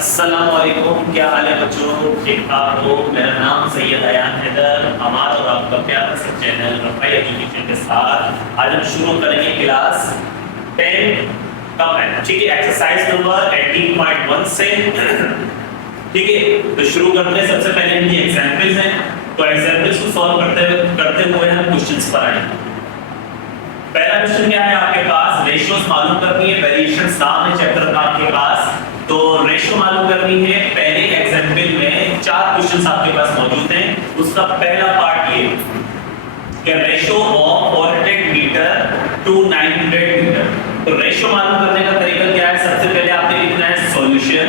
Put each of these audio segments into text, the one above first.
अस्सलामुअलैकुम, क्या हाल है बच्चों? ठीक ठाक हो? मेरा नाम सैयद अयान हैदर, हमारा और आपका प्यारा सा चैनल रफ़ाई एजुकेशन के साथ आज हम शुरू करेंगे क्लास 10 का मैथ। ठीक है, एक्सरसाइज नंबर 18.1 से। ठीक है, तो शुरू करते हैं। सबसे पहले इनकी एग्जांपल्स हैं, तो एग्जांपल्स को सॉल्व करते हुए हम क्वेश्चंस पर आएंगे। पहला क्वेश्चन क्या है आपके पास? रेशियोज मालूम करनी है, वेरिएशंस नाम है चैप्टर का आपके पास। तो रेशियो मालूम करनी है। पहले एग्जांपल में 4 क्वेश्चंस आपके पास मौजूद हैं। उसका पहला पार्ट ये कि ratio of 400 metre to 900 metre. तो रेशियो मालूम करने का तरीका क्या है? सबसे पहले आपने लिखना है सॉल्यूशन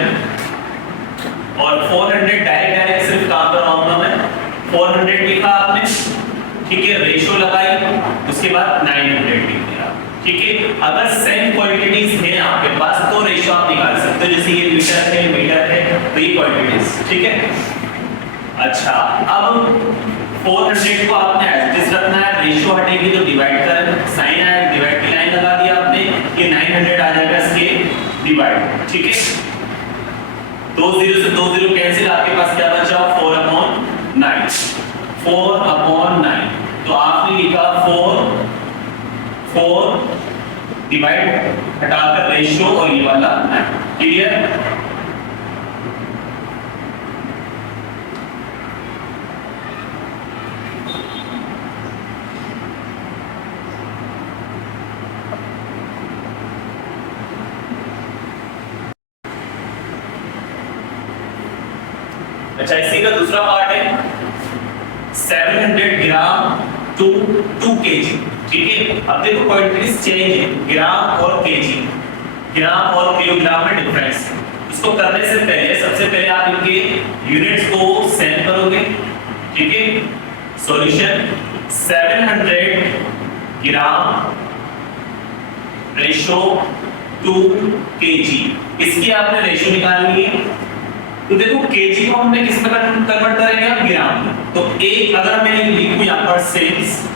और 400 डायरेक्ट सिर्फ काम करवाऊंगा मैं। 400 लिखा आपने, ठीक है, रेशियो लगाई, उसके बाद 900 लिख दिया। ठीक है, अगर सेम क्वांटिटीज हैं आपके पास तो रेशियो आप निकाल सकते हो। जैसे ये मीटर है तो ये क्वांटिटीज, ठीक है। अच्छा, अब 400 को आपने एज इट इज रखना है, रेशियो हटेगी तो डिवाइड करें, साइन आया, डिवाइड की लाइन लगा दिया आपने, ये 900 आ जाएगा इसके डिवाइड। ठीक है, 2 0 से 2 0 कैंसिल, आपके पास क्या बचा? 4/9, 4/9। तो आपने लिखा 4 डिवाइड हटाकर रेशियो और ये वाला 9। क्लियर? अच्छा, इसी का दूसरा पार्ट है 700 ग्राम टू 2 केजी। ठीक है, अब देखो क्वांटिटीज चेंज है, ग्राम और केजी, ग्राम और किलोग्राम में डिफरेंस। इसको करने से पहले सबसे पहले आप इनके यूनिट्स को सेंड करोगे। ठीक है, सॉल्यूशन 700 ग्राम रेशो टू केजी, इसकी आपने रेशो निकालनी है। तो देखो केजी को हमने किस में कन्वर्ट करेंगे? हम ग्राम। तो एक अगर मैं लिखूं यहां पर सिंस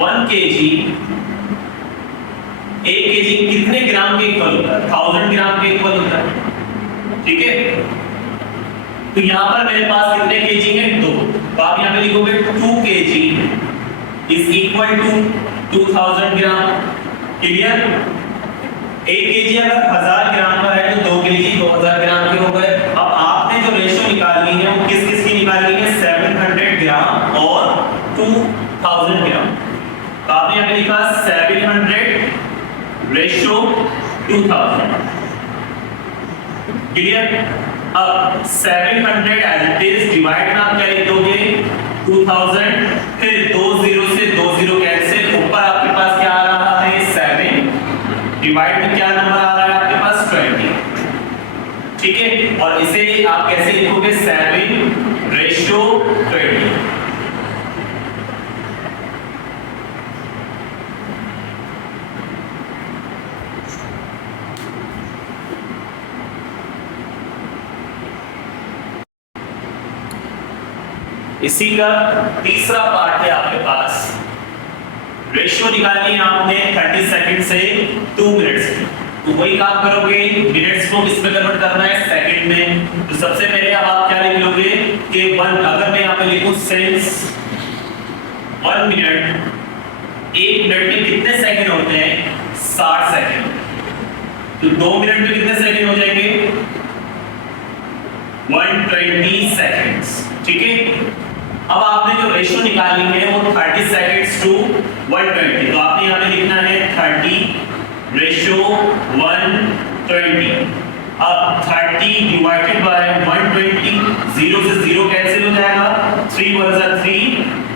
1 केजी, 1 केजी कितने ग्राम के इक्वल होता है? 1000 ग्राम के इक्वल होता है। ठीक है, तो यहां पर मेरे पास कितने केजी हैं? 2। तो आप यहां पे लिखोगे 2 KG is equal to 2000 gram. Clear? 1 KG अगर 1000 ग्राम का है तो 2 केजी 2000 ग्राम के हो गए। अब आपने जो रेशियो निकालनी है वो किस किस की निकालनी है? 700 ग्राम और 2000 ग्राम। तो आपने यहां पे लिखा 700 रेशियो 2000। क्लियर? अब 700 एज इट इज डिवाइड में आप क्या लिख दोगे? 2000, फिर 2 0 से 2 0 कैंसिल, ऊपर आपके पास क्या आ रहा है? 7, डिवाइड में क्या नंबर आ रहा है आपके पास? 20। ठीक है, और इसे आप कैसे लिखोगे? 7 रेशियो 20। इसी का तीसरा पार्ट है आपके पास, रेशियो निकालनी है आपने 30 सेकंड से 2 मिनट्स की। तो वही काम करोगे, मिनट्स को किस में कन्वर्ट करना है? सेकंड में। तो सबसे पहले अब आप क्या लिख लोगे कि 1, अगर मैं यहां पे लिखूं सिंस 1 मिनट, 1 मिनट में कितने सेकंड होते हैं? 60 सेकंड। तो 2 मिनट में कितने सेकंड हो जाएंगे? 120 सेकंड्स। ठीक है, अब आपने जो रेशियो निकालनी है वो 30 सेकंड्स टू 120। तो आपने यहां पे लिखना है 30 रेशियो 120। अब 30 डिवाइडेड बाय 120, 0 से 0 कैंसिल हो जाएगा, 3 1 जा 3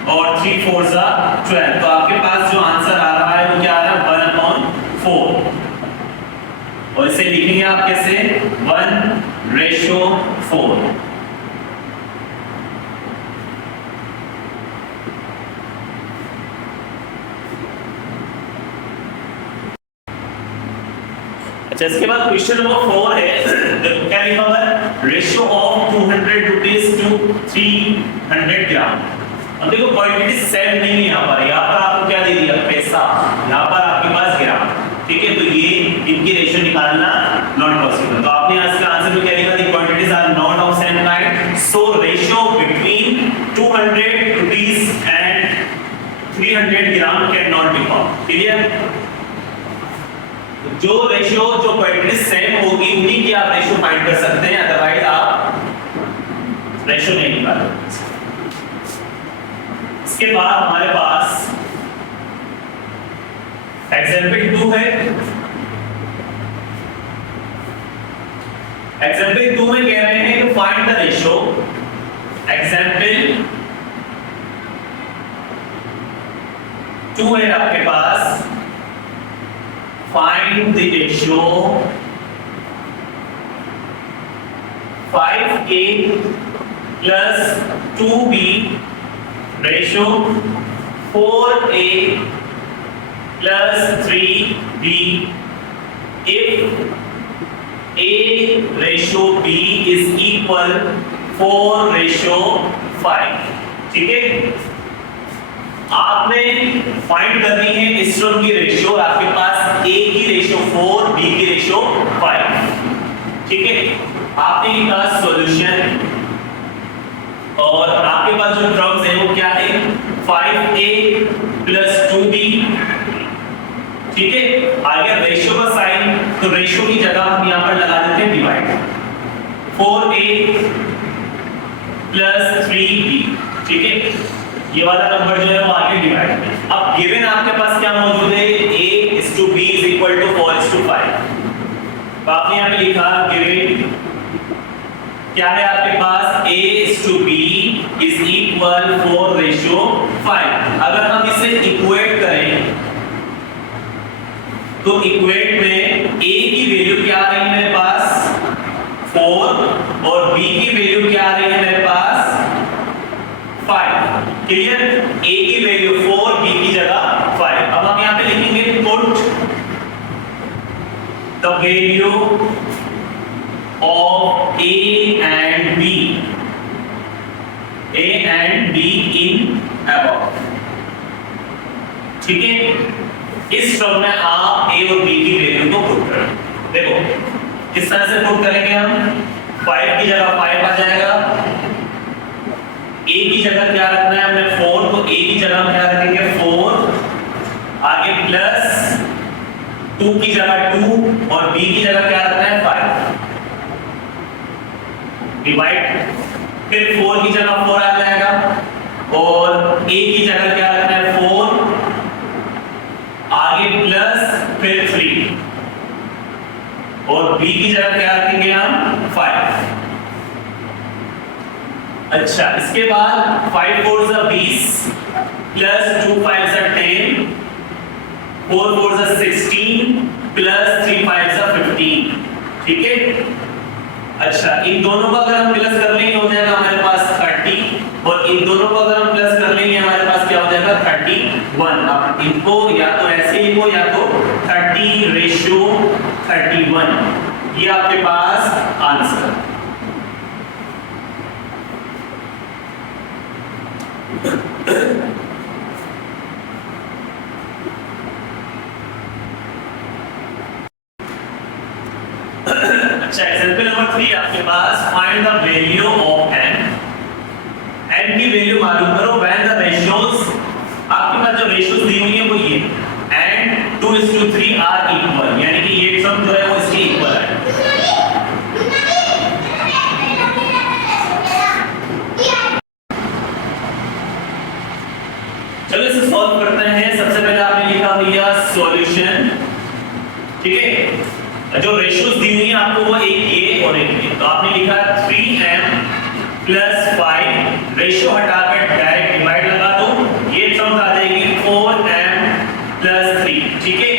और 3 4 जा 12। तो आपके पास जो आंसर आ रहा है वो क्या आ रहा है? 1/4। और इसे लिखेंगे आप कैसे? 1 रेशियो 4। अच्छा, इसके बाद क्वेश्चन नंबर 4 है, क्या लिखा हुआ है? रेशियो ऑफ 200 रुपीस टू 300 ग्राम। अब देखो क्वांटिटी सेम नहीं है यहाँ पर आपको क्या दे दिया? पैसा। यहाँ पर आपके पास ग्राम। ठीक है, तो ये इनकी रेशियो निकालना नॉट पॉसिबल। तो आपने आज का आंसर में क्या 300 gram can not be found. Clear? जो रेशियो जो क्वांटिटी सेम होगी उन्हीं की आप रेशियो फाइंड कर सकते हैं, अदरवाइज आप रेशियो नहीं निकाल सकते। इसके बाद हमारे पास एग्जांपल 2 है। एग्जांपल 2 में कह रहे हैं कि फाइंड द रेशियो। एग्जांपल 2 है आपके पास, find the ratio 5a plus 2b ratio 4a plus 3b if a ratio b is equal 4:5। ठीक है, आपने फाइंड करनी है इस टर्म की रेशियो। आपके पास a की रेशियो 4, b की रेशियो 5। ठीक है, आपने लिखा सॉल्यूशन और आपके पास जो टर्म्स है वो क्या है, 5a plus 2b। ठीक है, आगे रेशियो का साइन, तो रेशियो की जगह हम यहां पर लगा देते हैं डिवाइड, 4a plus 3b। ठीक है, ये वाला नंबर जो है वो आगे डिवाइड है। अब गिवन आपके पास क्या मौजूद है, a/b is equal to 4:5। तो आपने यहाँ पे लिखा गिवन क्या है आपके पास, a/b is equal 4:5। अगर हम इसे इक्वेट करें तो इक्वेट में a की वैल्यू क्या आ रही है मेरे पास 4 और b की वैल्यू क्या आ रही है मेरे पास 5। क्लियर, a की वैल्यू 4, b की जगह 5। अब हम यहां पे लिखेंगे put the value of a and b in above. ठीक है, इस टर्म में आप a और b की वैल्यू को पुट करें। देखो किस तरह से पुट करेंगे हम, 5 की जगह 5 आ जाएगा, a की जगह क्या रखना है हमने 4, तो a की जगह हम क्या रखेंगे 4, आगे प्लस 2 की जगह 2 और b की जगह क्या रखना है 5, डिवाइड, फिर 4 की जगह 4 आ जाएगा और a की जगह क्या रखना है 4, आगे प्लस फिर 3 और b की जगह क्या रखेंगे हम 5। अच्छा, इसके बाद 5 4 20 प्लस 2 5 10, 4 4 16 प्लस 3 5 15। ठीक है, अच्छा इन दोनों को अगर हम प्लस कर लेंगे हो जाएगा हमारे पास 30 और इन दोनों को अगर हम प्लस कर लेंगे हमारे पास क्या हो जाएगा 31। अब इनको या तो ऐसे लिखो या तो 30:31, ये आपके पास आंसर। अच्छा, एग्जांपल नंबर 3 आपके पास, find the value of n। n की वैल्यू मालूम करो व्हेन द रेशियोज, आपके पास जो रेशियोज दी हुई है वो ये n 2:3 आर इक्वल, यानी कि ये सम जो है वो इसके इक्वल है। चलो इसे सॉल्व करते हैं। सबसे पहले आपने लिखा भैया सॉल्यूशन। ठीक है, जो रेशियोज दी हुई है आपको वो एक ये और एक ये, तो आपने लिखा 3m plus 5, रेशियो हटाकर डायरेक्ट डिवाइड लगा दो, ये टर्म आ जाएगी 4m plus 3। ठीक है,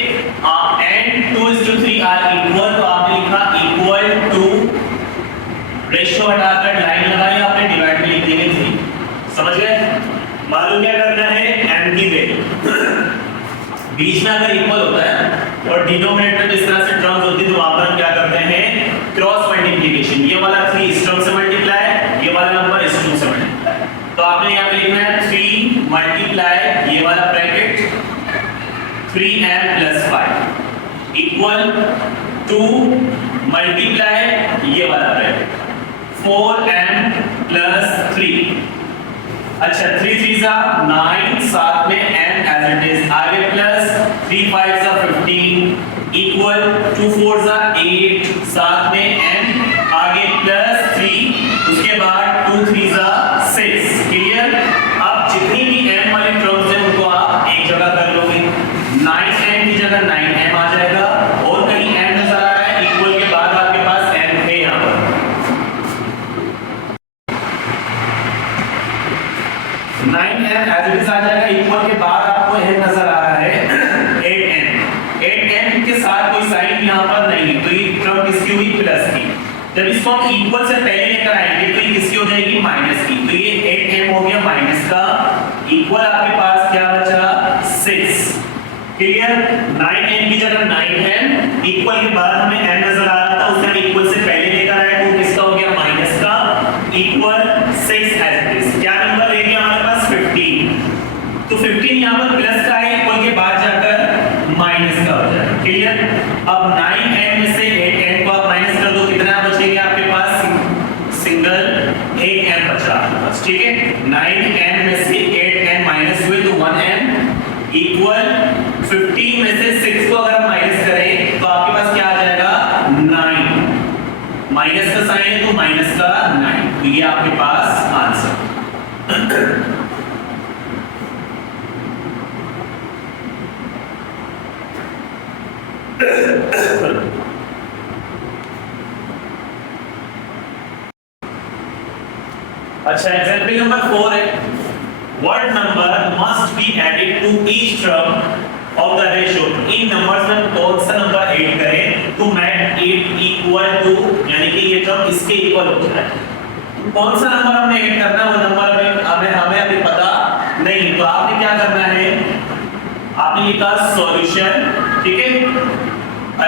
n 2:3 आर इक्वल, तो आपने लिखा इक्वल टू, रेशियो हटाकर लाइन लगाई आपने, डिवाइड में लिख देंगे 3। समझ गए? मालूम क्या करना है, m की वैल्यू बीच में अगर इक्वल होता है और डिनोमिनेटर में इस तरह से टर्म्स होती है तो वहां पर हम क्या करते हैं क्रॉस मल्टीप्लिकेशन, ये वाला 3 इस टर्म से मल्टीप्लाई, ये वाला नंबर इस टर्म से मल्टीप्लाई। तो आपने यहां पे लिखना है 3 मल्टीप्लाई ये वाला bracket 3m plus 5 equal 2 multiply ये वाला ब्रैकेट 4m plus 3। अच्छा 3 3 9, साथ में m 3 5 15 इक्वल 2 4 8 साथ में n आगे प्लस 3 उसके बाद 2 3 6 क्लियर। अब जितनी भी m वाली टर्म्स हैं उनको आप एक जगह कर लोगे 9m की जगह 9m आ जाएगा और कहीं m नजर आ रहा है इक्वल के बाद आपके पास m है यहां पर 9m एज इट इज आ जाएगा इक्वल के बाद आपको m नजर आ रहा है 8m के साथ कोई साइन यहां पर नहीं है तो ये टर्म किसकी हुई प्लस की। जब इसको हम इक्वल से पहले लेकर आएंगे तो ये किसकी हो जाएगी माइनस की तो ये 8m हो गया माइनस का इक्वल आपके पास क्या बचा 6 क्लियर। 9m की जगह 9m इक्वल के बाद हमें m नजर आ रहा था उसे हम इक्वल से पहले लेकर आए तो किसका हो गया माइनस का इक्वल 6 एज इट इज क्या नंबर ले गया हमारे पास 15 तो 15 यहां पर प्लस का है इक्वल के बाद जाकर माइनस का हो जाएगा क्लियर। अब 9m में से 8m को आप माइनस कर दो कितना बचेगा आपके पास सिंगल 1m बचा बस ठीक है। 9m में से 8m माइनस हुए तो 1m इक्वल 15 में से 6 को अगर माइनस करें तो आपके पास क्या आ जाएगा 9 माइनस का साइन है तो माइनस का 9 तो ये आपके पास आंसर। अच्छा एग्जांपल नंबर 4 है what number must be added to each term of the ratio in numbers में कौन सा नंबर ऐड करें तो मैट 8 इक्वल टू यानी कि ये टर्म इसके इक्वल हो जाए कौन सा नंबर हमने ऐड करना है वो नंबर हमें अभी पता नहीं तो आपने क्या करना है आपने लिखा सॉल्यूशन ठीक है।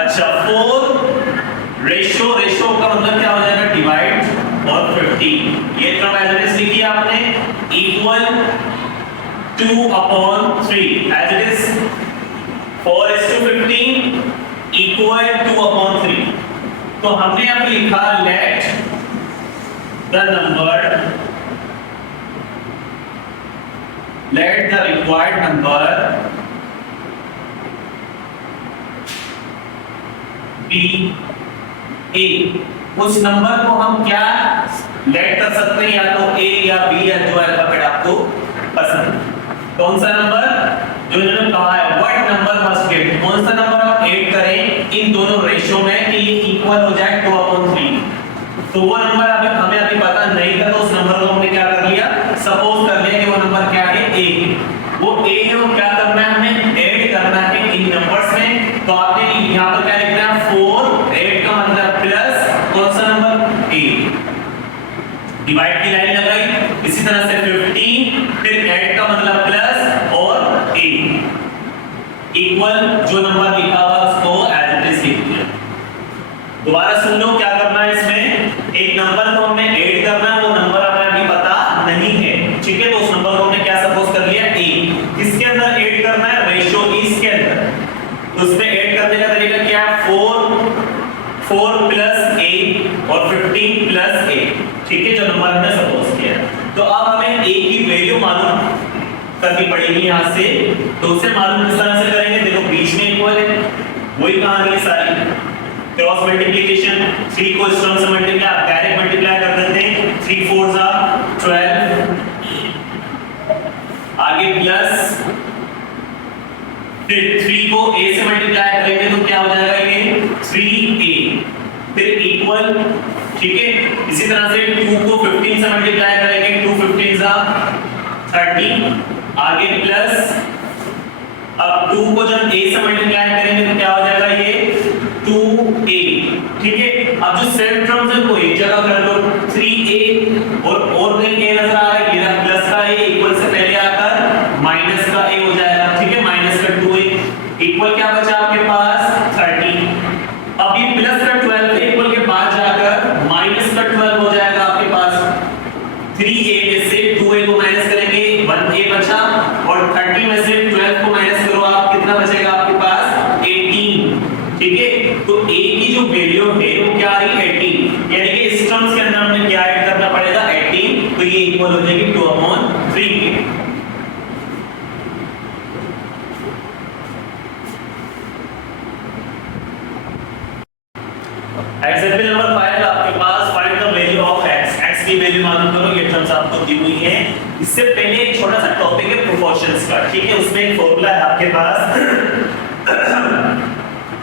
अच्छा 4 रेशियो का मतलब क्या हो जाएगा डिवाइड और 50 ये टर्म एज इट इज लिखी आपने equal 2/3 as it is 4:15 equal 2/3 तो हमने अब लिखा let the required number be a उस नंबर को हम क्या लेट कर सकते हैं या तो ए या बी या जो अल्फाबेट आपको पसंद कौन सा नंबर जो इन्होंने कहा है व्हाट नंबर मस्ट गेट कौन सा नंबर हम ऐड करें इन दोनों रेशियो में कि ये इक्वल हो जाए 2/3 तो वो नंबर हमें अभी पता नहीं था तो उस नंबर को हमने क्या कर लिया सपोज कर लिया कि वो नंबर क्या है ए वो ए है वो क्या करना है हमें ऐड करना है इन नंबर्स में तो आपने यहां पर क्या लिखना है 4 ऐड का मतलब प्लस कौन सा नंबर ए डिवाइड की लाइन लगाई इसी तरह से 15 फिर ऐड का मतलब प्लस और ए इक्वल जो नंबर लिखा हुआ उसको एज इट इज लिख दिया। दोबारा सुन लो क्या करना है इसमें एक नंबर को हमने ऐड करना है वो नंबर हमें अभी पता नहीं है ठीक है तो उस नंबर को हमने क्या सपोज कर लिया ए किसके अंदर ऐड करना है रेशियो इस के अंदर तो उसमें ऐड करने का तरीका क्या है 4 प्लस ए और 15 प्लस ए ठीक है जो नंबर हमने सपोज किया तो अब हमें ए की वैल्यू मालूम करनी पड़ेगी यहां से तो उसे मालूम किस तरह से करेंगे देखो बीच में इक्वल है वही कहानी है सारी क्रॉस मल्टीप्लिकेशन 3 को इस टर्म से मल्टीप्लाई आप डायरेक्ट मल्टीप्लाई कर देते हैं 3 4 12 आगे प्लस फिर 3 को a से मल्टीप्लाई करेंगे तो क्या हो जाएगा ये 3a फिर इक्वल ठीक है इसी तरह से 2 को 15 से मल्टीप्लाई करेंगे 2 15 30 आगे प्लस अब 2 को जब a से मल्टीप्लाई करेंगे तो क्या हो जाएगा ये 2a ठीक है। अब जो सेम टर्म्स है वो एक जगह कर लो 3a और कहीं a नजर आ रहा है ये प्लस का a इक्वल से पहले आकर माइनस का a हो जाएगा ठीक है माइनस का 2a इक्वल क्या बचा आपके पास 30 अब ये प्लस का 12 इक्वल के बाद जाकर माइनस का 12 हो जाएगा आपके पास 3a में से 2a को माइनस करेंगे 1a बचा और 30 में से 12 को माइनस करो आप कितना बचेगा आपके पास 18 ठीक है तो a की जो वैल्यू है वो क्या आ रही है 18 एग्जांपल नंबर 5 आपके पास find the value of x, x की वैल्यू मालूम करो। ये टर्म्स आपको दी हुई है। इससे पहले एक छोटा सा टॉपिक है प्रोपोर्शंस का, ठीक है। उसमें एक फार्मूला है आपके पास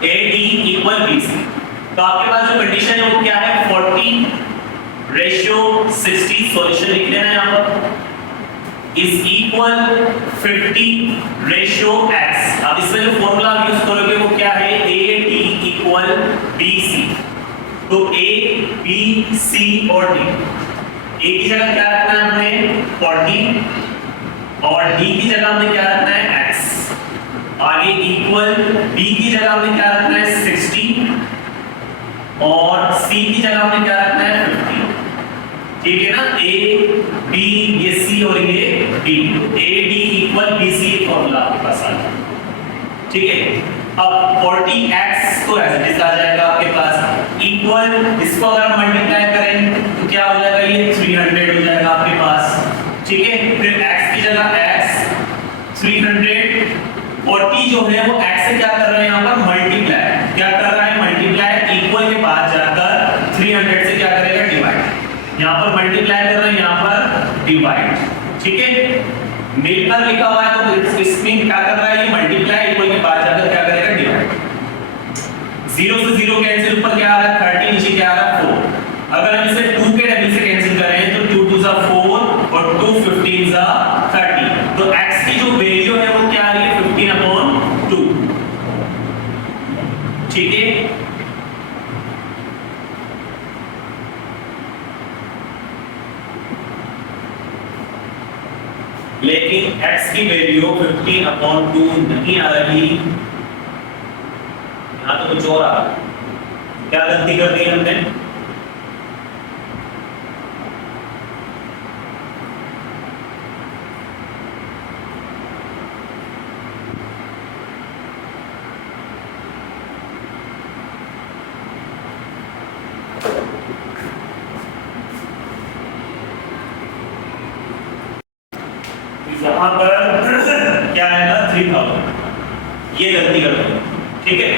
AD = BC। तो आपके पास जो कंडीशन है वो क्या है, 40:60 सॉल्यूशन लिख लेना है यहां पर, इज इक्वल 50:x। अब इसमें जो फार्मूला आप यूज करोगे वो क्या है, AD = BC। तो A, B, C और D, A की जगह क्या रखना है हमने 40 और D की जगह हमने क्या रखना है x। आगे इक्वल B की जगह हमने क्या रखना है 60 और C की जगह हमने क्या रखना है 50। ठीक है ना, A, B, ये C और ये D, AD = BC फॉर्मूला आपके पास आ गया। ठीक है, अब 40x तो ऐसे आ जाएगा आपके पास इक्वल, इसको अगर हम मल्टीप्लाई करें तो क्या हो जाएगा, ये 300 हो जाएगा आपके पास। ठीक है, फिर x की जगह x 300, 40 जो है वो x से क्या कर रहे हैं यहाँ पर मल्टीप्लाई, क्या कर रहा है मल्टीप्लाई, इक्वल के बाद जाकर 300 से क्या करेगा डिवाइड, यहाँ पर मल्टीप्लाई कर रहे हैं, यहाँ पर डिवाइड। ठीक है, मिलकर लिखा हुआ है तो इसमें क्या कर रहा है, ये मल्टीप्लाई, इक्वल के बाद जाकर क्या करेगा डिवाइड। 0 से 0 कैंसिल, ऊपर क्या आ रहा है 30, नीचे क्या आ रहा है 4। अगर हम इसे 2 के टेबल से कैंसिल करें तो 2 2 * 4 और 2 15 * 30। तो x की जो वैल्यू है वो क्या आ रही है 15/2। ठीक है, लेकिन x की वैल्यू 15/2 नहीं आ रही, यहां तो कुछ और आ रहा है। क्या गलती कर दी हमने, वहां पर क्या है ना 3000, ये गलती कर दी। ठीक है,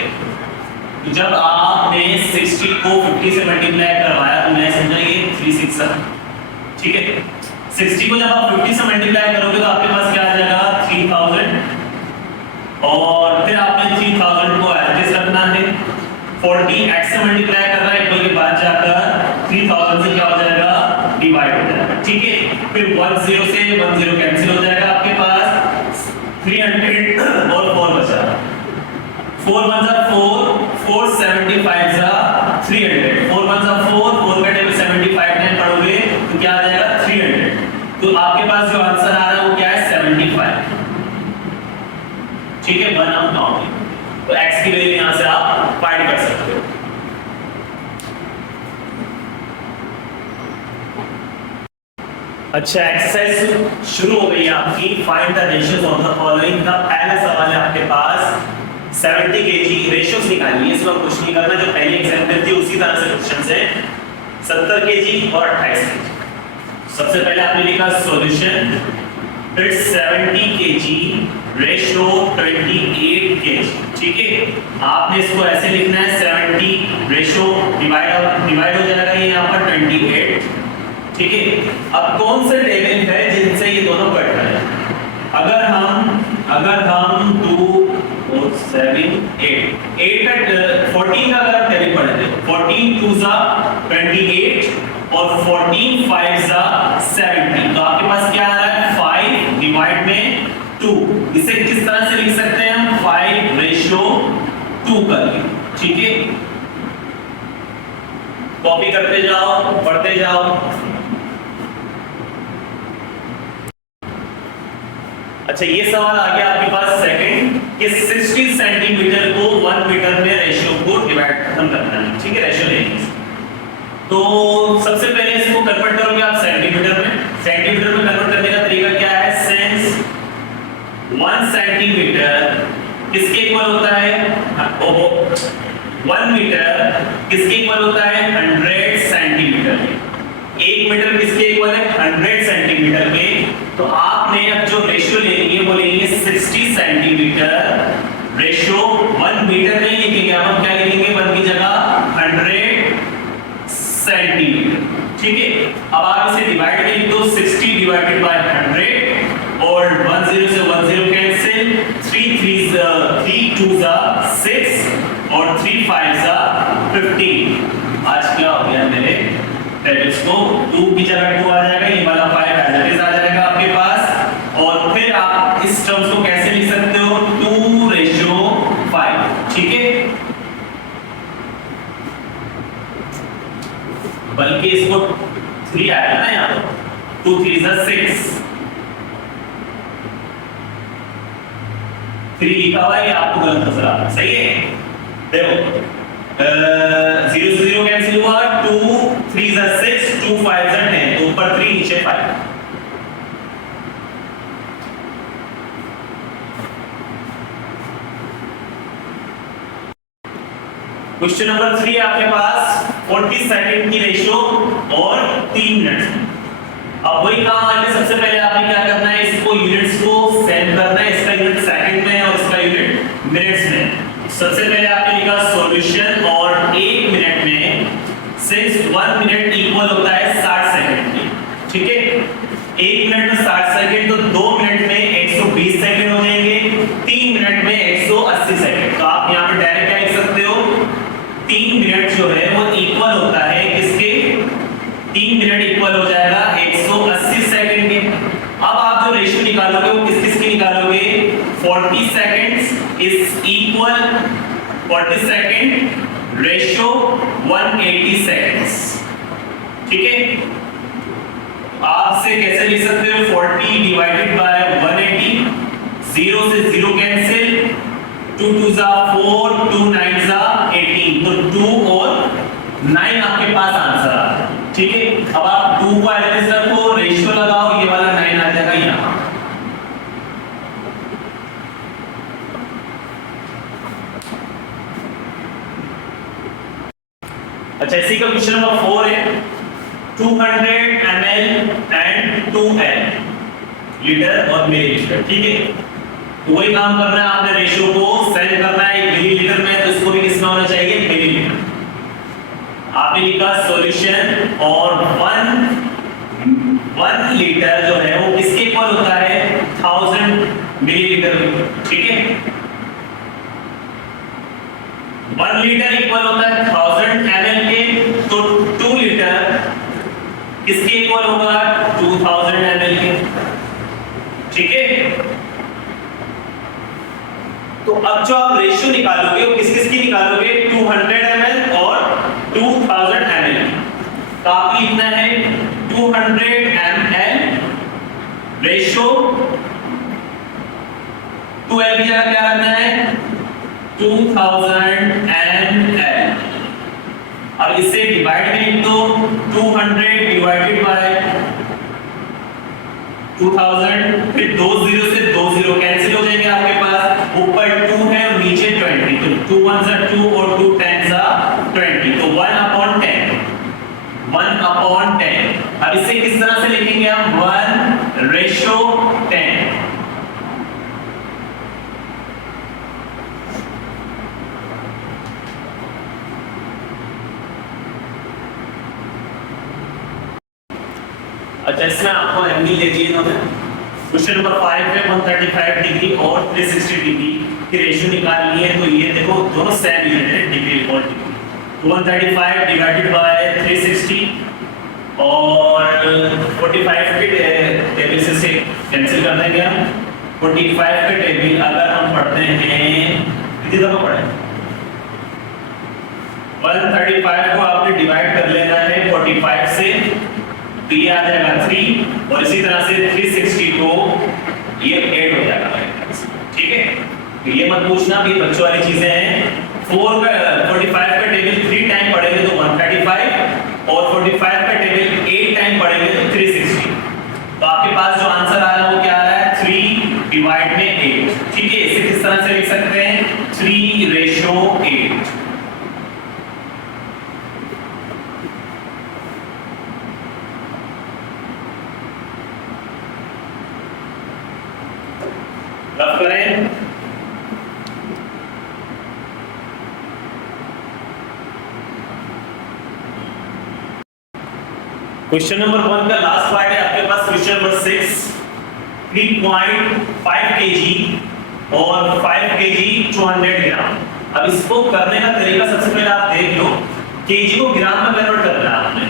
तो जब आपने 60 को 50 से मल्टीप्लाई करवाया तो मैं समझा ये 367। ठीक है, 60 को जब आप 50 से मल्टीप्लाई करोगे तो आपके पास क्या आ जाएगा 3000 और फिर आपने 3000 को एवरेज रखना है, 40 x से मल्टीप्लाई कर रहा है, इक्वल के बाद जाकर 3000 से क्या हो जाएगा डिवाइड हो जाएगा। ठीक है, फिर 10 से 10 कैंसिल हो जाएगा आपके पास, 300 और 4 बचा, 4 1 * 4, 4 75 * 300, 4 1 * 4, 4 का टेबल 75 में पढ़ोगे तो क्या आ जाएगा 300। तो आपके पास जो आंसर आ रहा है वो क्या है 75। ठीक है, 1 हम काउंट, तो x की वैल्यू यहां से आप फाइंड कर सकते हो। अच्छा, एक्सरसाइज शुरू हो गई आपकी, find the ratios of the following. का पहला सवाल है आपके पास 70 kg रेशियोज निकालनी है, इसमें कुछ नहीं करना, जो पहले एग्जांपल थी उसी तरह से क्वेश्चन है। 70 kg और 28 kg। सबसे पहले आपने लिखा सॉल्यूशन, फिर 70 kg रेशियो 28 kg। ठीक है, आपने इसको ऐसे लिखना है 70 रेशियो डिवाइड हो जाएगा ये यहाँ पर 28। ठीक है, अब कौन से टेबल है जिनसे ये दोनों कट रहे हैं, अगर हम 2 और 7 8 का 14 का अगर टेबल पढ़े थे, 14 2 * 28 और 14 5 * 70, तो आपके पास क्या आ रहा है 5 डिवाइड में 2। इसे किस तरह से लिख सकते हैं हम 5:2 करके। ठीक है, कॉपी करते जाओ, पढ़ते जाओ। अच्छा, ये सवाल आ गया आपके पास सेकंड कि 60 सेंटीमीटर को 1 मीटर में रेशियो को डिवाइड खत्म करना है। ठीक है, रेशियो लेनी है। तो सबसे पहले इसको कन्वर्ट करोगे आप सेंटीमीटर में। सेंटीमीटर में कन्वर्ट करने का तरीका क्या है, सिंस 1 सेंटीमीटर किसके इक्वल होता है, 1 मीटर किसके इक्वल होता है 100 सेंटीमीटर के। 1 मीटर किसके इक्वल है 100 सेंटीमीटर के। तो आपने अब जो रेशियो लेनी है वो लेनी है 60 सेंटीमीटर रेशियो 1 मीटर नहीं लिखेंगे, अब हम क्या लिखेंगे 1 की जगह 100 सेंटीमीटर। ठीक है, अब आप इसे डिवाइड करें तो 60 डिवाइडेड बाय 100 और 10 से 10 कैंसिल, 3 2 6 और 3 5 15। आज क्या हो गया मेरे टेबल्स को 2 की जगह 2 आ जाएगा, ये वाला 5 एज इट इज आ जाएगा आपके पास। और फिर आप इस टर्म्स को कैसे लिख सकते हो 2:5। ठीक है, बल्कि इसको 3 आएगा ना यहाँ तो 2 3 6, 3 लिखा हुआ है, आपको गलत नजर आ रहा है। सही है, देखो 0 से 0 कैंसिल हुआ, 2 3 6, 2 5 10, तो ऊपर 3 नीचे 5। क्वेश्चन नंबर 3 है आपके पास 40 सेकंड की रेशियो और 3 मिनट। अब वही काम आगे, सबसे पहले आपने क्या करना है, इसको यूनिट्स को सेंड करना है। इसका यूनिट सेकंड में है और इसका यूनिट मिनट्स में। सबसे पहले आपने लिखा सॉल्यूशन और 1 मिनट में, सिंस 1 मिनट इक्वल होता है 60 सेकंड के। ठीक है, 1 मिनट में 60 सेकंड, तो 2 मिनट में 120 सेकंड हो जाएंगे, 3 मिनट में 180 सेकंड। तो आप यहाँ पे डायरेक्ट क्या लिख सकते हो, 3 मिनट जो है वो इक्वल होता है किसके, 3 मिनट इक्वल हो जाएगा 180 सेकंड के। अब आप जो रेशियो निकालोगे वो किस किस की निकालोगे, 40 seconds is equal 40 second ratio 180 seconds. ठीक है, आप से कैसे लिख सकते हो, 40 डिवाइडेड बाय 180, 0 से 0 कैंसिल, 2 2 4, 2 9 18, तो 2 और 9 आपके पास आंसर आ रहा है। ठीक है, अब आप 2 को एवरेज रखो, रेशियो लगाओ, ये वाला 9 आ जाएगा यहाँ। अच्छा, इसी का क्वेश्चन नंबर 4 है 200 ml एंड 2L लीटर और मिलीलीटर। ठीक है, तो वही काम करना है आपने, रेशियो को सेंड करना है। मिलीलीटर में तो इसको भी किसमें होना चाहिए, मिलीलीटर। आपने लिखा सॉल्यूशन और 1 लीटर जो है वो किसके इक्वल होता है, 1000 मिलीलीटर। ठीक है, 1 लीटर इक्वल होता है 1000 ml के, तो 2 लीटर किसके इक्वल होगा, 2000 ml के। ठीक है, तो अब जो आप रेशियो निकालोगे वो किस किस की निकालोगे, 200 ml और 2000 ml। तो आपको लिखना है 200 ml रेशियो 2L की जगह क्या रखना है, 2000 ml। अब इसे डिवाइड करें तो 200 डिवाइडेड बाय 2000, फिर 2 0 से 2 0 कैंसिल हो जाएंगे आपके पास, ऊपर 2 है और नीचे 20, तो 2 1 2 और 2 10 20, तो 1/10, 1/10। अब इसे किस तरह से लिखेंगे हम, 1:10। अच्छा, इसमें आपको एंगल दे दिए इन्होंने। क्वेश्चन नंबर 5 है 135 डिग्री और 360 डिग्री की रेशियो निकालनी है। तो ये देखो दोनों सेम यूनिट है, डिग्री और डिग्री। 135 डिवाइडेड बाय 360 और 45 के टेबल से कैंसिल कर देंगे हम। 45 के टेबल अगर हम पढ़ते हैं, कितनी दफा पढ़े, 135 को आपने डिवाइड कर लेना है 45 से, तो ये आ जाएगा 3, और इसी तरह से 360 को ये 8 हो जाएगा। ठीक है, तो ये मत पूछना भी, बच्चों वाली चीजें हैं। 45 का टेबल 3 टाइम पढ़ेंगे तो 135, और 45 का टेबल 8 टाइम पढ़ेंगे तो 360। तो आपके पास जो आंसर आ रहा है वो क्या आ रहा है, 3 डिवाइड में 8। ठीक है, इसे किस तरह से लिख सकते हैं, 3:8। रफ करें। क्वेश्चन नंबर 1 का लास्ट पार्ट है आपके पास। क्वेश्चन नंबर 6 3.5 kg और 5 kg 200 ग्राम। अब इसको करने का तरीका सबसे पहले आप देख लो, केजी को ग्राम में कन्वर्ट करना है आपने।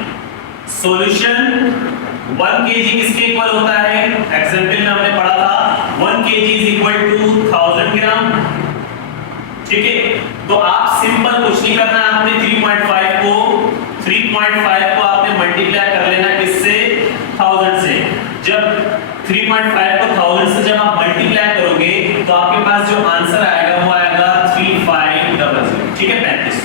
सॉल्यूशन 1 kg किसके इक्वल होता है? एग्जांपल में हमने पढ़ा था 1 kg इज इक्वल टू 1000 ग्राम। ठीक है, तो आप सिंपल कुछ नहीं करना है, आपने 3.5 को आपने मल्टीप्लाई कर लेना किससे? 1000 से। जब 3.5 को 1000 से जब आप मल्टीप्लाई करोगे तो आपके पास जो आंसर आएगा वो आएगा 3500। ठीक है, 3500।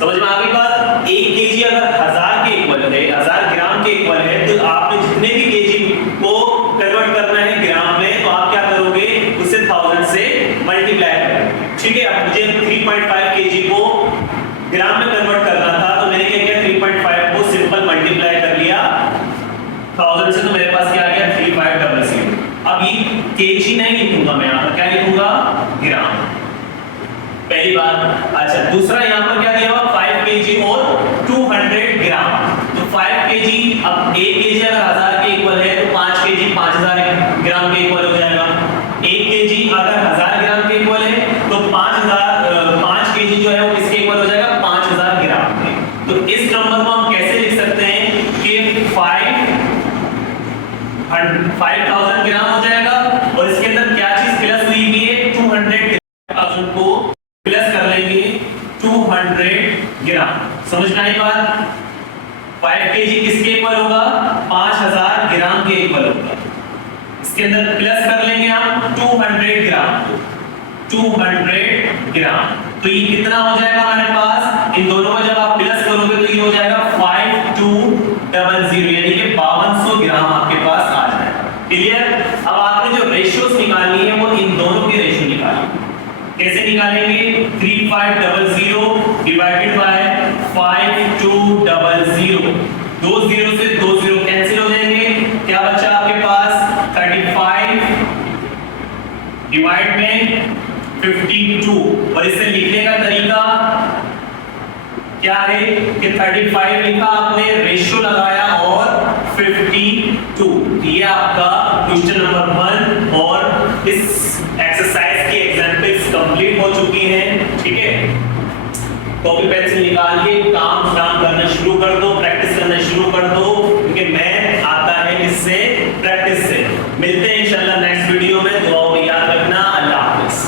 समझ में आ गई बात? 1 केजी अगर 1000 के इक्वल है, 1000 ग्राम के इक्वल है, तो आपने जितने भी केजी को कन्वर्ट करना है ग्राम में, तो आप क्या करोगे? उसे 1000 से मल्टीप्लाई करोगे। ठीक है, अब मुझे 3.5 केजी को ग्राम में कन्वर्ट करना था, तो मैंने क्या किया? 3.5 को सिंपल मल्टीप्लाई कर लिया 1000 से, तो मेरे पास क्या आ गया? 3500। अब ये केजी नहीं लिखूंगा मैं, यहां पर क्या लिखूंगा? ग्राम। पहली बात। अच्छा, दूसरा यहां पर क्या दिया हुआ? 5 केजी और 200 ग्राम। तो 5 केजी, अब 1 केजी अगर 1000 के इक्वल है तो 5 केजी 5000 ग्राम के इक्वल हो जाएगा। 1 केजी अगर 1000 ग्राम के इक्वल है तो 5 केजी जो है वो किसके इक्वल हो जाएगा? 5000 ग्राम के। तो इस नंबर को हम कैसे लिख सकते हैं कि 5000 ग्राम हो जाएगा, और इसके अंदर क्या चीज प्लस हुई हुई है? 200 को प्लस कर लेंगे 200 ग्राम। समझ में आई बात? 5 केजी किसके इक्वल होगा? 5000 ग्राम के इक्वल होगा। इसके अंदर प्लस कर लेंगे हम 200 ग्राम को, 200 ग्राम। तो ये कितना हो जाएगा हमारे पास? इन दोनों को जब आप प्लस करोगे तो ये हो जाएगा 5200, यानी कि 5200 ग्राम आपके पास आ जाएगा। क्लियर? अब आपने जो रेशियोज निकालनी है वो इन दोनों की रेशियो निकालिए। कैसे निकालेंगे? 3500 डिवाइडेड बाय 5200। 2 0 से 2 0 कैंसिल हो जाएंगे। क्या बचा आपके पास? 35 डिवाइड में 52। और इसे लिखने का तरीका क्या है कि 35 लिखा आपने, रेशियो लगाया और 52। ये आपका क्वेश्चन नंबर 1 और इस एक्सरसाइज की एग्जांपल्स कंप्लीट हो चुकी हैं। ठीक है, कॉपी पेंसिल निकाल के काम करना शुरू कर दो, प्रैक्टिस करना शुरू कर दो, क्योंकि मैथ आता है किससे? प्रैक्टिस से। मिलते हैं इंशाल्लाह नेक्स्ट वीडियो में। दुआओं में याद रखना। अल्लाह हाफिज़।